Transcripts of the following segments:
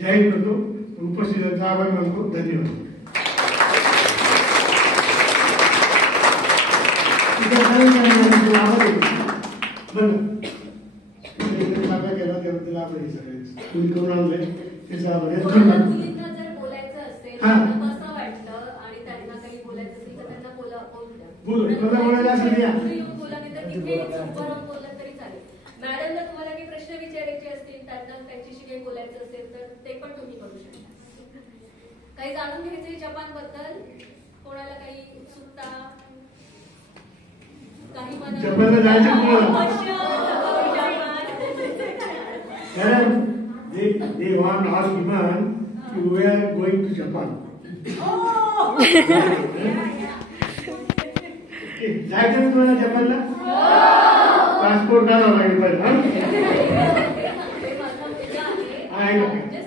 जाहीर करतो. उपस्थितांचा आभार मानतो. धन्यवाद. साजरा केला त्याबद्दल आभार आहे सगळ्यांचे. कुणी करून आणलंय त्याचा आभार आहे. मॅडमला तुम्हाला काही प्रश्न विचारायचे असतील, त्यांना त्यांच्याशी काही बोलायचं असेल तर ते पण तुम्ही करू शकता. काही जाणून घ्यायचे जपान बद्दल कोणाला काही उत्सुकता? काही जपानला जायचं they want all demand we are going to Japan. जायचं तुम्हाला जपानला? पासपोर्ट काढावा लागेल पाहिजे.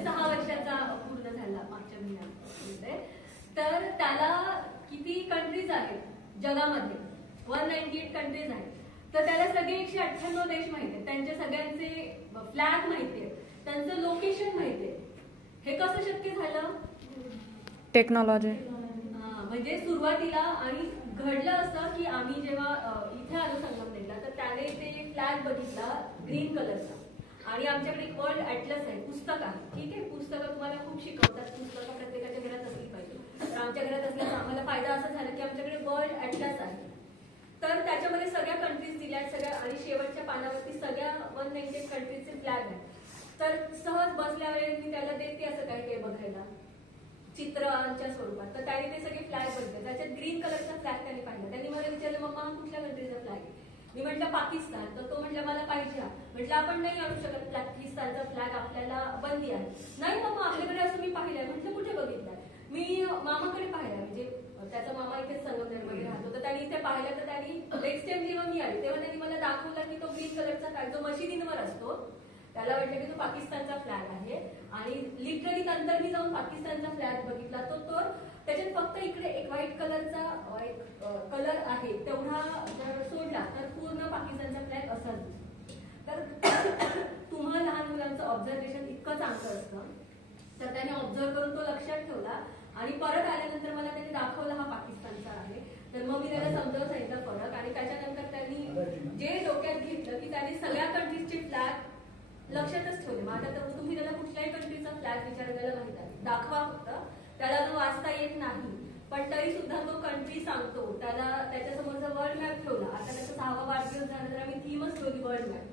6 वर्षाचा पूर्ण झाला मागच्या महिन्यामध्ये. तर त्याला किती कंट्रीज आहेत जगामध्ये? 198 कंट्रीज आहेत. तर त्याला सगळे 198 देश माहिती आहेत. त्यांच्या सगळ्यांचे फ्लॅग माहिती आहे, त्यांचं लोकेशन माहिती आहे. हे कसं शक्य झालं? टेक्नॉलॉजी. म्हणजे सुरुवातीला आणि घडलं असं की आम्ही जेव्हा इथे आलो संगमनेरला तर त्याने ते फ्लॅग बघितला ग्रीन कलरचा. आणि आमच्याकडे एक वर्ल्ड ॲटलस आहे, पुस्तक आहे. ठीक आहे, पुस्तकं तुम्हाला खूप शिकवतात. पुस्तकं प्रत्येकाच्या घरात असली पाहिजे. तर आमच्या घरात असल्याचा आम्हाला फायदा असा झाला की आमच्याकडे वर्ल्ड ॲटलस आहे. तर त्याच्यामध्ये सगळ्या कंट्रीज दिल्या आहेत, सगळ्या. आणि शेवटच्या पानावरती सगळ्या 198 कंट्रीजचे फ्लॅग आहेत. तर सहज बसल्या वेळेस मी त्याला देते असं काही काही बघायला चित्रांच्या स्वरूपात. तर त्याने ते सगळे फ्लॅग बघितले. त्याच्यात ग्रीन कलरचा फ्लॅग त्याने पाहिला. त्यांनी मला विचारलं, मम्मा कुठल्या कंट्रीचा फ्लॅग आहे? मी म्हटलं पाकिस्तान. तर तो म्हटलं मला पाहिजे. म्हटलं आपण नाही आणू शकत पाकिस्तानचा फ्लॅग, आपल्याला बंदी आहे. नाही मम्मा आपल्याकडे असं मी पाहिलंय. म्हटलं कुठे बघितलंय? मी मामाकडे पाहिला. म्हणजे त्याचा मामा इथेच संगमनेरमध्ये राहतो. तर त्यांनी इथे पाहिलं. तर त्यांनी नेक्स्ट टाइम जेव्हा मी आले तेव्हा त्यांनी मला दाखवला की तो ग्रीन कलरचा फ्लॅग जो मशिदींवर असतो त्याला वाटलं की तो पाकिस्तानचा फ्लॅग आहे. आणि लिटरली नंतर मी जाऊन पाकिस्तानचा फ्लॅग बघितला. तो त्याच्यात फक्त इकडे एक व्हाईट कलरचा एक कलर आहे, तेवढा जर सोडला तर पूर्ण पाकिस्तानचा फ्लॅग असाच दिसतो. तर तुम्हाला लहान मुलांचं ऑब्झर्वेशन इतकं चांगलं असतं. तर त्याने ऑब्झर्व करून तो लक्षात ठेवला. आणि परत आल्यानंतर मला त्यांनी दाखवला हा पाकिस्तानचा आहे. तर मग मी त्याला समजावून सांगितलं फरक. आणि त्याच्यानंतर त्यांनी जे डोक्यात घेतलं की त्यांनी सगळ्या कंट्रीजचे फ्लॅग लक्षातच ठेवले. मग आता तर तुम्ही त्याला कुठल्याही कंट्रीचा फ्लॅग विचार त्याला माहित आहे, दाखवा फक्त. त्याला तो वाचता येत नाही पण तरी सुद्धा तो कंट्री सांगतो. त्याला त्याच्यासमोरचा वर्ल्ड मॅप ठेवला. आता त्याचा 6वा वाढदिवस झाला तर आम्ही थीमच ठेवली वर्ल्ड मॅप.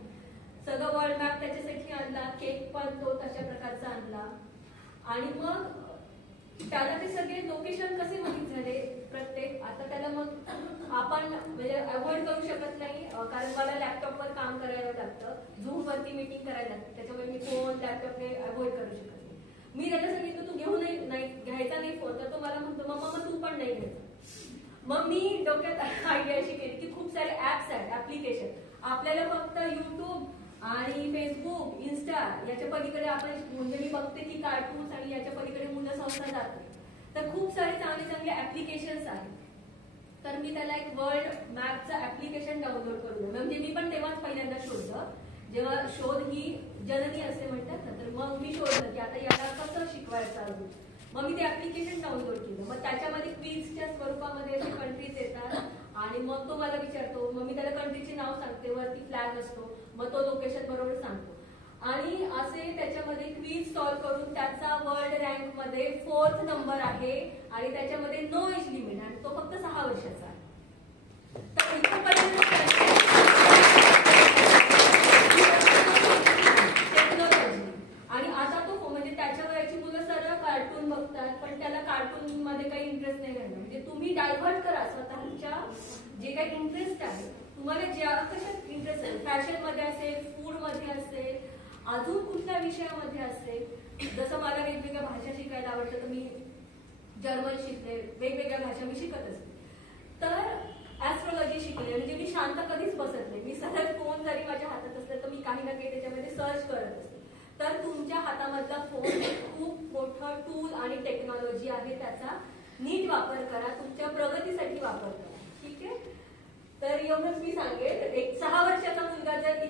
सगळं वर्ल्ड मॅप त्याच्यासाठी आणला. केक पण तो तशा प्रकारचा आणला. आणि मग त्याला ते सगळे लोकेशन कसे माहित झाले प्रत्येक. आता त्याला मग आपण म्हणजे अवॉइड करू शकत नाही, कारण मला लॅपटॉपवर काम करायला लागतं, झूम वरती मीटिंग करायला लागते. त्याच्यामुळे मी फोन लॅपटॉपने अवॉइड करू शकत नाही. मी त्याला सांगितलं तू घेऊ नाही घ्यायचा नाही फोन. तर तो मला म्हणतो मम्मा मग तू पण नाही घ्यायचा. मग मी डोक्यात आयडिया अशी केली की खूप सारे ऍप्स आहेत, ऍप्लिकेशन. आपल्याला फक्त युट्यूब आणि फेसबुक, इन्स्टा याच्या पलीकडे आपण म्हणजे मी बघते की कार्टून्स आणि याच्या पलीकडे मुलं संस्था जातात. तर खूप सारे चांगले चांगले ऍप्लिकेशन्स आहेत. तर मी त्याला एक वर्ल्ड मॅपचं ऍप्लिकेशन डाउनलोड करून दिलं. म्हणजे मी पण तेव्हाच पहिल्यांदा शोधलं, जेव्हा शोध ही जननी असे म्हणतात ना. तर मग मी शोधलं की आता याला कसं शिकवायचं अजून. मग मी ते ऍप्लिकेशन डाउनलोड केलं. मग त्याच्यामध्ये क्विजच्या स्वरूपामध्ये असे कंट्रीज येतात. आणि मग तो मला विचारतो. मग मी त्याला कंट्रीचे नाव सांगते, वरती फ्लॅग असतो. मग तो लोकेशन बरोबर सांगतो. आणि असे त्याच्यामध्ये क्विज सॉल्व्ह करून त्याचा वर्ल्ड रँक मध्ये 4th नंबर आहे. आणि त्याच्यामध्ये नो एज लिमिट आणि तो फक्त 6 वर्षाचा आहे. तर इथपर्यंत टेक्नॉलॉजी. आणि आता तो म्हणजे त्याच्या वयाची मुलं सरळ कार्टून बघतात पण त्याला कार्टून मध्ये काही इंटरेस्ट नाही राहिला. म्हणजे तुम्ही डायव्हर्ट करा स्वतःच्या जे काही इंटरेस्ट आहे. तुम्हाला ज्या कशात इंटरेस्ट आहे, फॅशन मध्ये असेल, फूड मध्ये असेल, अजून कुठल्या विषयामध्ये असेल. जसं मला वेगवेगळ्या भाषा शिकायला आवडतं तर मी जर्मन शिकले, वेगवेगळ्या भाषा मी शिकत असते. तर ऍस्ट्रॉलॉजी शिकले. म्हणजे मी शांत कधीच बसत नाही. मी सतत फोन जरी माझ्या हातात असला तर मी काही ना काही त्याच्यामध्ये सर्च करत असते. तर तुमच्या हातामधला फोन खूप मोठं टूल आणि टेक्नॉलॉजी आहे. त्याचा नीट वापर करा, तुमच्या प्रगतीसाठी वापर करा. ठीक आहे. तर एवढंच मी सांगेल. एक 6 वर्षाचा मुलगा जर